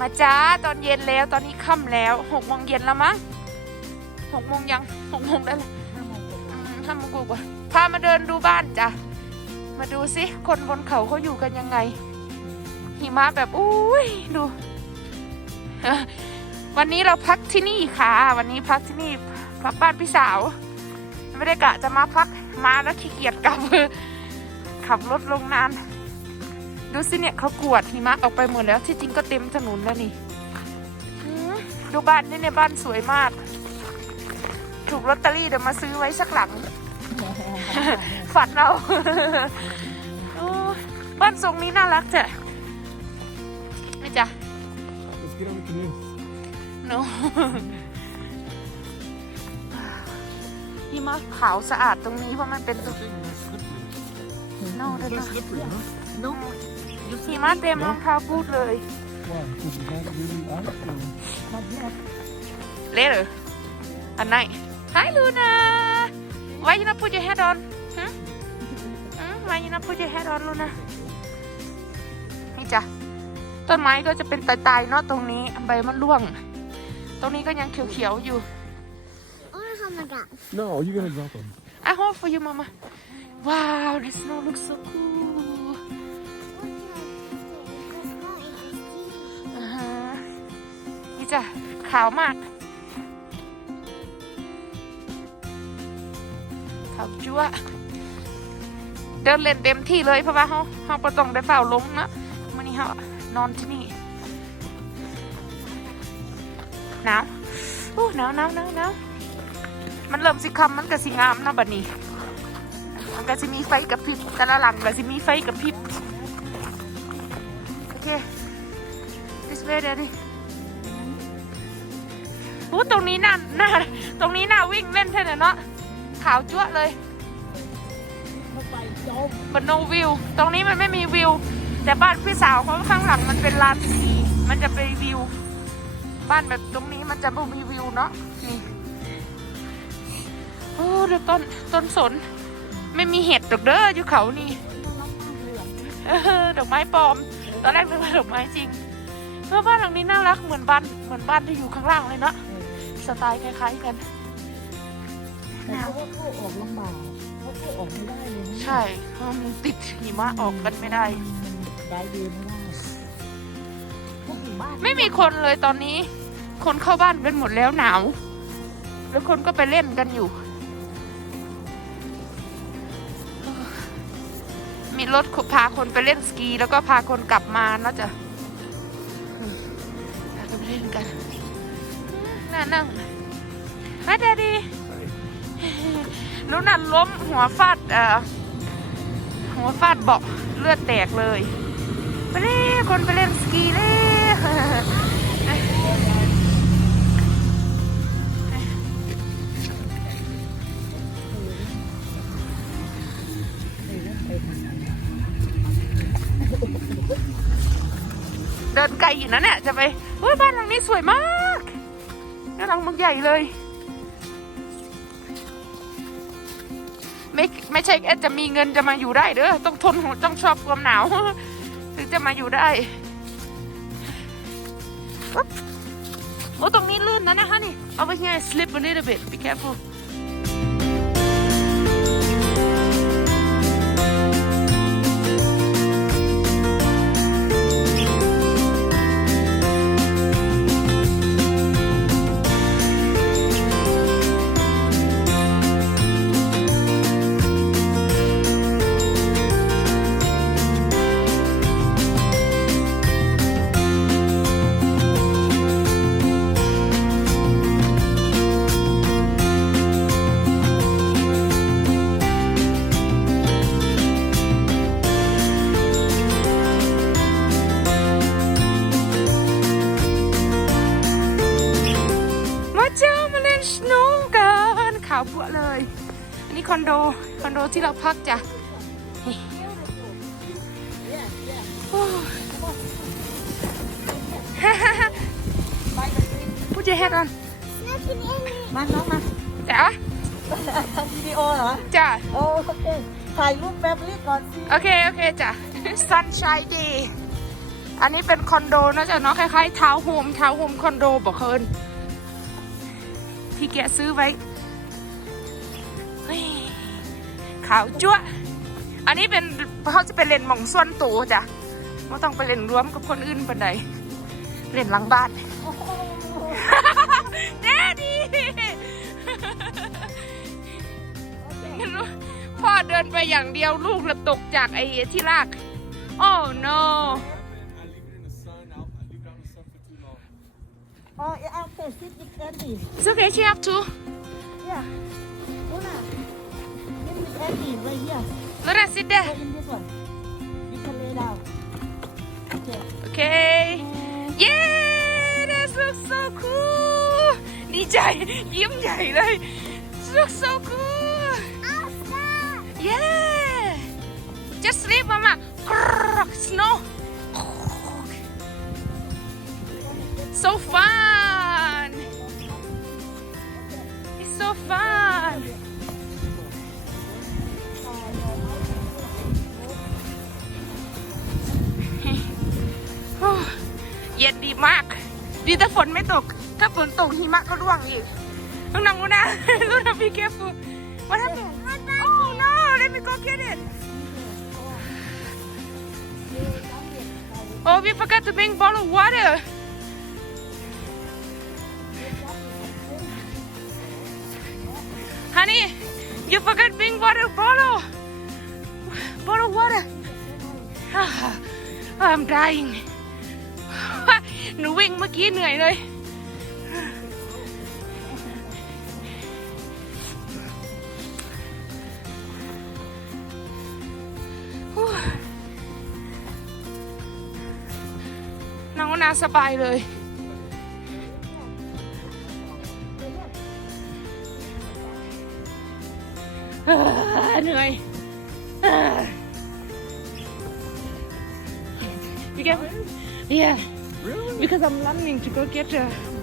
มาจ้าตอนเย็นแล้วตอนนี้ค่ำแล้วหกโมงเย็นแล้วมั้งหกโมงยังหกโมงได้แล้วห้าโมงกว่าห้าโมงกว่าพามาเดินดูบ้านจ้ะมาดูสิคนบนเขาเขาอยู่กันยังไง หิมะแบบอุ้ยดู วันนี้เราพักที่นี่ค่ะ วันนี้พักที่นี่พักบ้านพี่สาว ไม่ได้กะจะมาพักมาแล้วขี้เกียจกลับขับรถลงนาน ดูสิเนี่ยเขากวาดหิมะออกไปหมดแล้วที่จริงก็เต็มถนนแล้วนี่อืมดูบ้านนี่เนี่ยบ้านสวยมาก ถูกลอตเตอรี่เดี๋ยวมาซื้อไว้สักหลัง ฝันเราโอ้บ้านทรงนี้น่ารักจ้ะไม่จ้ะ Let's get on the canoe. โนหิมะขาวสะอาดตรงนี้เพราะมันเป็นตรง No, It's no, not slippery, huh? นุ๊กหิมะเต็มรองเท้าบูทเลย Why? Because it's not really ice or... มาเยอะ Later. At night. Hi, Luna. Why you not put your head on? Hmm? Hmm? Why you not put your head on, Luna? นี่จ้ะต้นไม้ก็จะเป็นตายๆเนาะตรงนี้ใบมันร่วง ตรงนี้ก็ยังเขียวๆอยู่ I want to come again. No, you're gonna drop them. I hope for you, Mama. Wow, the snow looks so cool. จะขาวมากขาวจั๊วเดินเล่นเต็มที่เลยเพราะว่าเขาเขาประต้องได้เฝ้าลงนะมื่อนี้เขานอนที่นี่หนาวอู้หนาวหนาวหนาวหนาวมันเริ่มสิคำมันก็สิงามนะบัดนี้ มันก็สิมีไฟกระพริบแต่ละหลังก็สิมีไฟกระพริบโอเค this way daddy ตรงนี้น่าน่าตรงนี้น่าวิ่งเล่นแท่ไหนเนาะขาวจั๊วะเลยเข้าไปจมบนโนวิว ตรงนี้มันไม่มีวิว แต่บ้านพี่สาวเขาข้างหลังมันเป็นลานสีมันจะไปวิว บ้านแบบตรงนี้มันจะไม่มีวิวเนาะนี่โอ้เดี๋ยวต้นต้นสน ไม่มีเห็ดดอกเด้ออยู่เขานี่เออดอกไม้ปลอม ตอนแรกนึกว่าดอกไม้จริงเออบ้านหลังนี้น่ารักเหมือนบ้านเหมือนบ้านที่อยู่ข้างล่างเลยเนาะ สไตล์คล้าย ๆ กัน แต่เขาก็เข้าออกลำบากเขาเข้าออกไม่ได้เลยนะใช่เพราะมันติดหิมะออกกันไม่ได้ มันได้เดินไม่ได้พวกอยู่บ้านไม่มีคนเลยตอนนี้ คนเข้าบ้านกันหมดแล้วหนาว แล้วคนก็ไปเล่นกันอยู่ มีรถพาคนไปเล่นสกี แล้วก็พาคนกลับมาเนาะจ้ะอืมพากันไปเล่นกัน น่านั่งมาเดดีลูกนันล้มหัวฟาดเอ่อหัวฟาดเบาะเลือดแตกเลย ไปเลยคนไปเล่นสกีเลยเออไปทางนั้นเดินไกลอยู่นะเนี่ยจะไปเฮ้ยบ้านหลังนี้สวยมากำลังมึงใหญ่เลยไม่ไม่ใช่แอดจะมีเงินจะมาอยู่ได้เด้อต้องทนต้องชอบความหนาวถึงจะมาอยู่ได้โอ้ตรงนี้ลื่นนะนะคะนี่ เอาไปง่าย slip a little bit be careful เราพักจ้ะนี่โอ้ Put your head on กินเองมาน้องมาจ๋าวิดีโอเหรอจ้าโอเคถ่ายรูปแบบนี้ก่อนสิโอเค โอเคจ้ะ Sunshine Day อันนี้เป็นคอนโดนะจ๊ะเนาะคล้ายๆทาวน์โฮมทาวน์โฮมคอนโดบอกเคินที่แกซื้อไว้ ขาวจั๊วะอันนี้เป็นเขาจะไปเล่นหม่องส่วนตัวจ้ะไม่ต้องไปเล่นรวมกับคนอื่นปันใดเล่นหลังบ้านแน่ดีพ่อเดินไปอย่างเดียวลูกระตกจากไอ้ที่ลากโอ้ no I leave it in the sun. I'll, I leave it out in the sun for too long. อ๋อเอาเกิดซิดอีกแอนดี้ it's okay she have to เนี่ ยดูนะนี่มีแอนดี้ไว้เฮีย Luna sit there ไว้อินที่ส่วนมีทะเลดาวโอเค okay yeah that looks so cool ดีใจยิ้มใหญ่เลย looks so cool yeah just sleep mama snow so fun it's so fun เย็นดีมาก ดีแต่ฝนไม่ตก ถ้าฝนตกหิมะก็ร่วงอีกต้องนั่งกูนะ รู้นะพี่เกฟฟูว่าถ้าโอ้ no let me go get it oh we forgot to bring bottle of water honey you forgot to bring water bottle bottle of water I'm dying หนูวิ่งเมื่อกี้เหนื่อยเลย น้องนาสบายเลย เหนื่อย You get Yeah. Because I'm learning to go get her.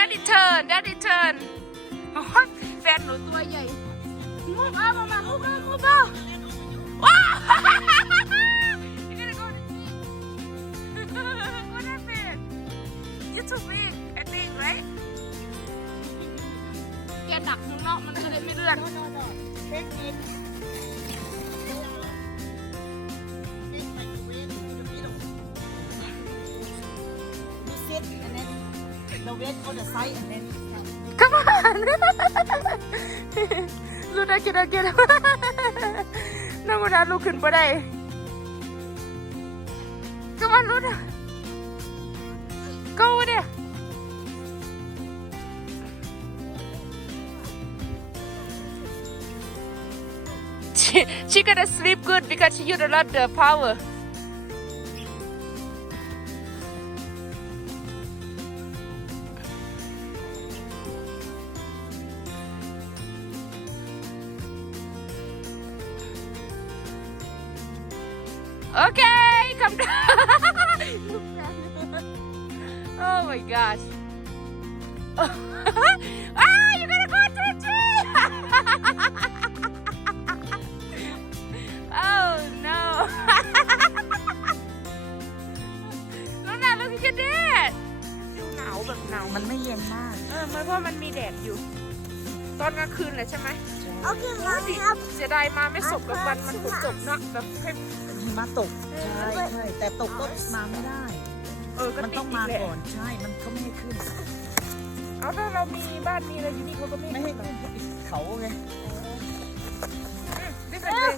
Yeah, Daddy turn, Daddy turn. โอ้ยแฟนหนูตัวใหญ่ Move up, Mama, move up, move up. Wow! You're gonna go to sleep. what happened? You're too big, I think, right? แกดักข้างนอกมันก็เลยไม่เลื่อน no no no take it the weight on the side and then Come on! Luna, get up, get up. น้องกุนาลุกขึ้นไปได้ Come on, Luna. Go over there. She, she gonna sleep good because she used a lot of power. Ah, you're gonna go to the tree. oh no. Luna, look at your dad. ดูหนาวแบบหนาวมันไม่เย็นมากเออไม่เพราะมันมีแดดอยู่ ตอนกลางคืนแหละใช่ไหม Okay, โอ้ดิ mommy, up. เสียดายมาไม่สบกับวันมันฝนตกเนาะแบบให้หิมะตกใช่ใช่แต่ตกก็มาไม่ได้ เออก็มันติต้ดองอีมากแหละก่อนใช่มันเขาไม่ให้ขึ้น เอาถ้าเรามีบ้านมีอะไรอยู่นี่เขาก็ไม่ไม่ให้ให้ขึ้นขึ้นเขาไงนี่เป็นเลย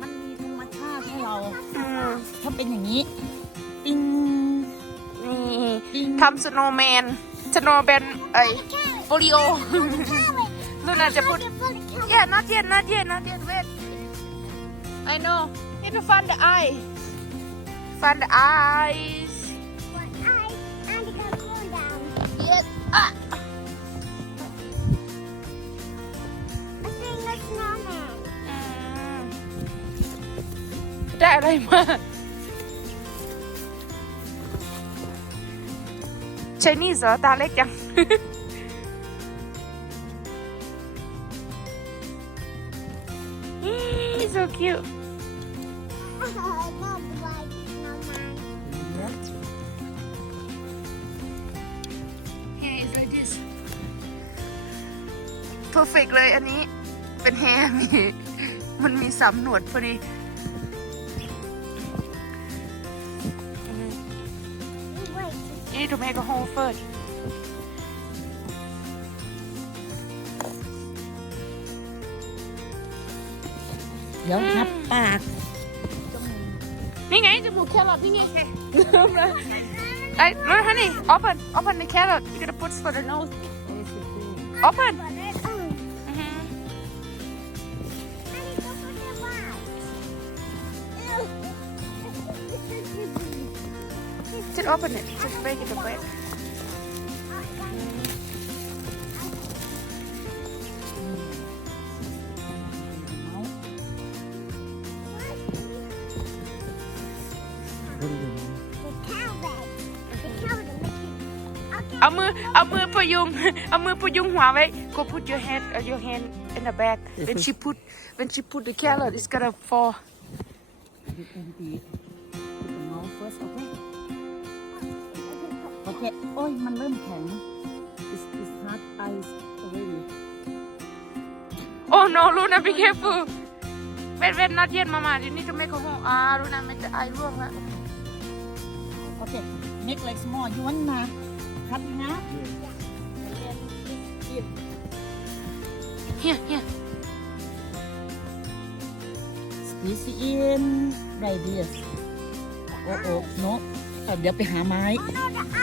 มันมีธรรมชาติให้เราอืมถ้าเป็นอย่างนี้ปีอิงนี่อิงทำสโนว์แมน สโนว์แมนไอ้โปลิโอลูน่าจะพูด Yeah, not yet, not yet, not yet. Wait. I know. Need to find the eye. Find the eyes. Yes. Ah. อืมได้อะไรมาชนี่เหรอตาเล็กจัง so cute. Perfect เลยอันนี้เป็นแฮร์มีมันมีสามหนวดพอดี You need to make a hole first. เดี๋ยวนับปาก นี่ไงจมูกแครอทนี่ไงไอ้รถฮันนี่ open open the carrot you gotta put for the nose open can open it. Just break it open. go put your hand uh, your hand in the bag when she put when she put the carrot it's gonna fall โอเคโอ้ย มันเริ่มแข็ง It's it's hard eyes already oh no Luna be careful wait wait not yet mama you need to make a hole อ่า Luna มันจะไอร่วงแล้วโอเค make like small ย้วนมาคัดนะ here here squeeze in right this โอ้ โอ้โนเดี๋ยวไปหาไม้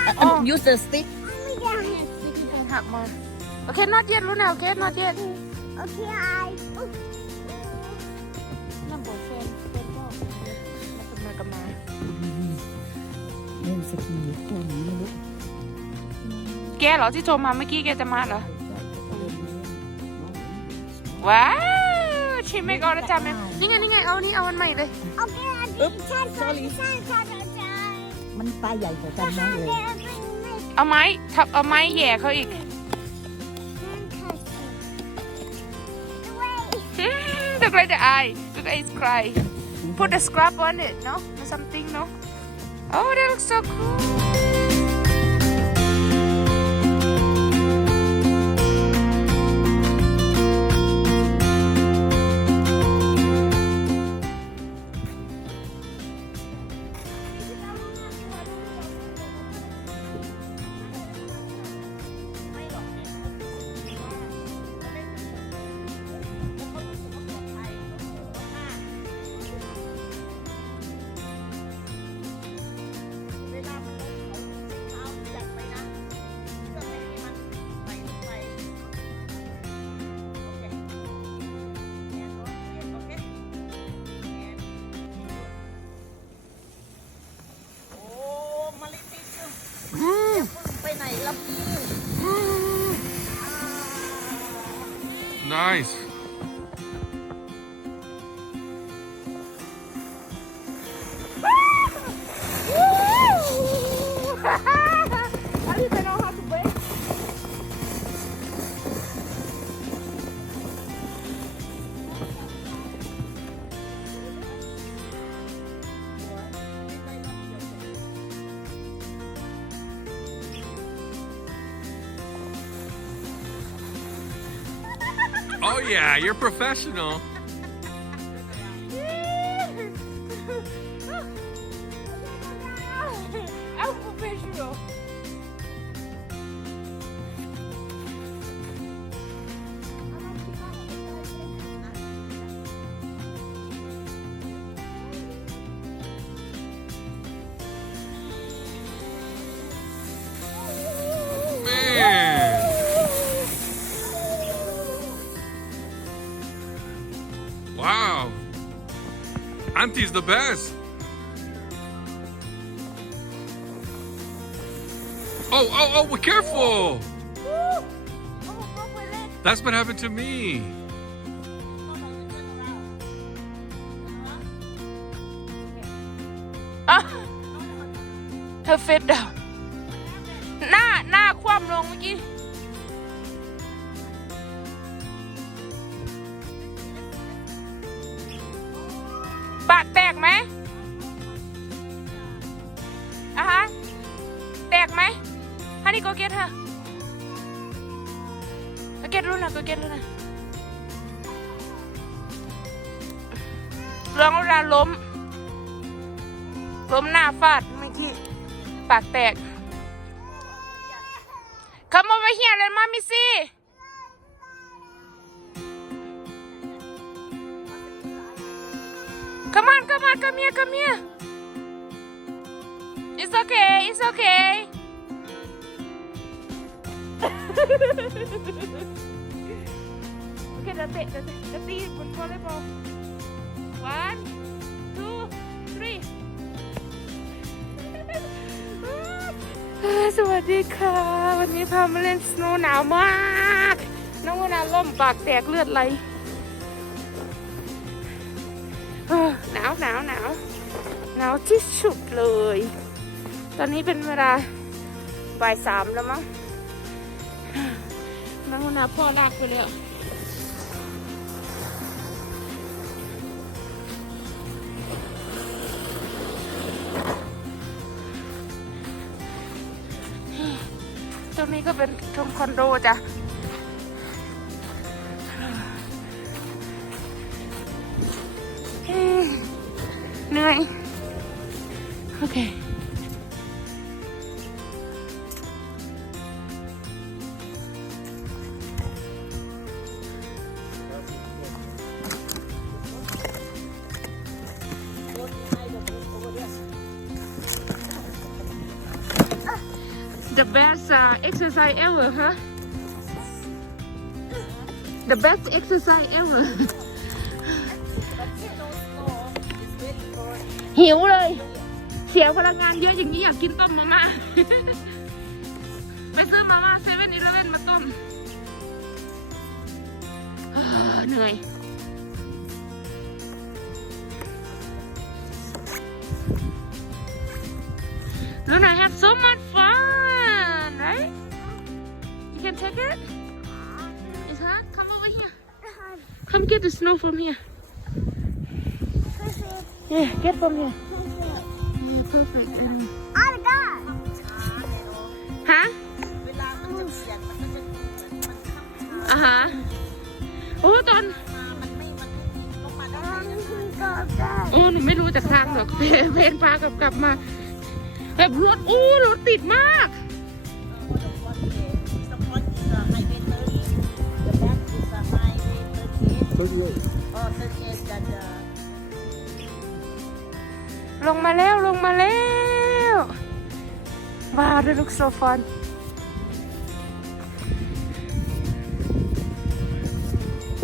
อะอ๋อ use the stick หักมา okay not yet Luna okay not yet นั่งบนเฟนเฟนก็มาทำมากับมาเล่นสกีตัวนี้ไม่รู้แกเหรอที่โทรมาเมื่อกี้แกจะมาเหรอว้าวชิมไม่ก็แล้วจำเลยนี่ไงนี่ไงเอานี่เอาอันใหม่เลย มันตาใหญ่กว่ากันมากเลยเอาไม้ทับเอาไม้แหย่เขาอีก look like the eye look like it's cry put a scrub on it no or something no oh that looks so cool Nice. Professional. the best. Oh, oh, oh, well, careful. That's what happened to me. อ่ะเธอเฟดดาวหน้าหน้าคว่ำลงเมื่อกี้ ไหมอะฮะ แตกไหมฮันนี่ก็เก็ตฮะก็เก็ตรู้นะก็เก็ตรู้นะเรื่องเวลาล้ม ล้มหน้าฟาดเมื่อกี้ปากแตก Come over here let mommy see Come on come on come here come here It's okay it's okay Okay เดี๋ยวเตะเดี๋ยวเตะเดี๋ยวตีบนวอลเลย์บอ one two three สวัสดีค่ะ วันนี้พามาเล่นสโนว์หนาวมาก น้องวนาล่มปากแตกเลือดไหล หนาวหนาวหนาวที่สุดเลย ตอนนี้เป็นเวลาบ่ายสามแล้วมั้งน้องนาพ่อลากไปแล้วตรงนี้ก็เป็นตรงคอนโดจ้ะ exercise ever, huh? The best exercise ever. หิวเลย เสียพลังงานเยอะอย่างนี้อยากกินต้มมาม่าไปซื้อมาม่าเซเว่นอีเลเว่นมาต้มเหนื่อย Luna have so much You can take it? It's hot? Come over here. Come get the snow from here. Yeah, get from here. Yeah, perfect. And- Oh my god ฮะเวลามันจะเปลี่ยนมันก็จะมันมันข้ามอ่าฮะโอ้ตอนมามันไม่มันไม่มีลงมาได้ไงนะโอ้หนูไม่รู้จากทางหรอกเพนเพนพากลับกลับมา แบบรถอู้รถติดมาก ลงมาแล้วลงมาแล้วว้าวดูลูกโซฟอน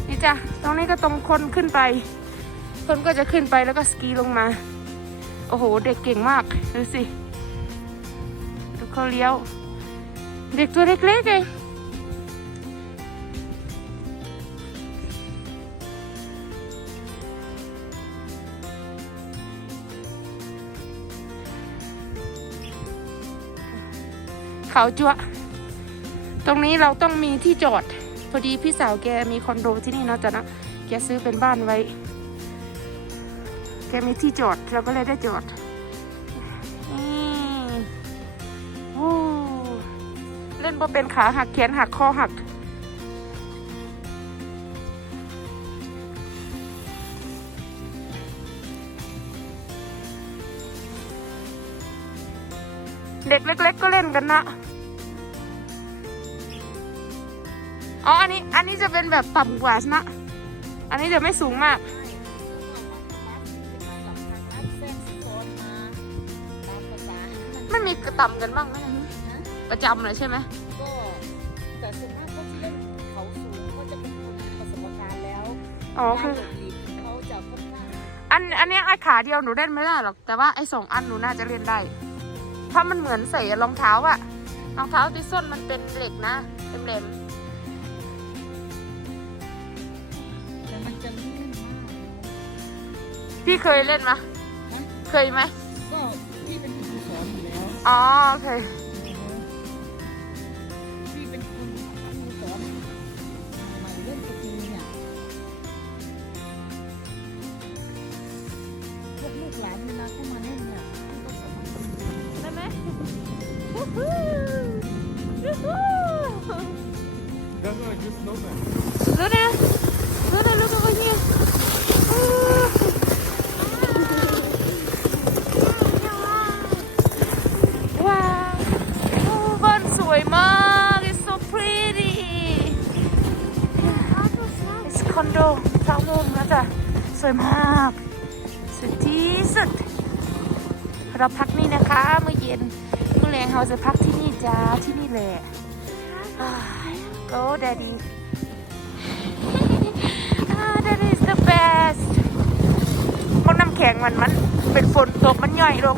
นี่จ้ะตรงนี้ก็ตรงคนขึ้นไป คนก็จะขึ้นไปแล้วก็สกีลงมา โอ้โห เด็กเก่งมากดูสิดูเขาเลี้ยว เด็กตัวเล็กๆเอง เขาจั่วตรงนี้เราต้องมีที่จอด พอดีพี่สาวแกมีคอนโดที่นี่เนาะจ๊ะนะแกซื้อเป็นบ้านไว้ แกมีที่จอดเราก็เลยได้จอดอืมโอ้เล่นบ่เป็นขาหักแขนหักคอหัก เด็กเล็ก ๆ ก็เล่นกันนะ อ๋อ อันนี้ อันนี้จะเป็นแบบต่ำกว่านะ อันนี้จะไม่สูงมากไม่มีกระต่ำกันบ้างไหมนะประจำเลยใช่ไหมก็แต่ส่วนมากก็จะเล่นเขาสูงก็จะเป็นคนมีประสบการณ์แล้ว อ๋อคือการหลบหลีกเขาจะค่อนข้างอันอันเนี้ยไอ้ขาเดียวหนูเล่นไม่ได้หรอก แต่ว่าไอ้สองอันหนูน่าจะเล่นได้ เพราะมันเหมือนใส่รองเท้าอะรองเท้าที่ส้นมันเป็นเหล็กนะเป็นเหลมแต่มันจะลื่นมากพี่เคยเล่นไหมนะเคยไหมก็พี่เป็นครูสอนอยู่แล้วอ๋อโอเค it's condo สามมุมนะจ๊ะสวยมาก สุดที่สุด เราพักนี่นะคะเมื่อเย็นเมื่อแรงเราจะพักที่นี่จ้าที่นี่แหละอ้าย go daddy ah that is the best พวกน้ำแข็งมันมันเป็นฝนตกมันย่อยลง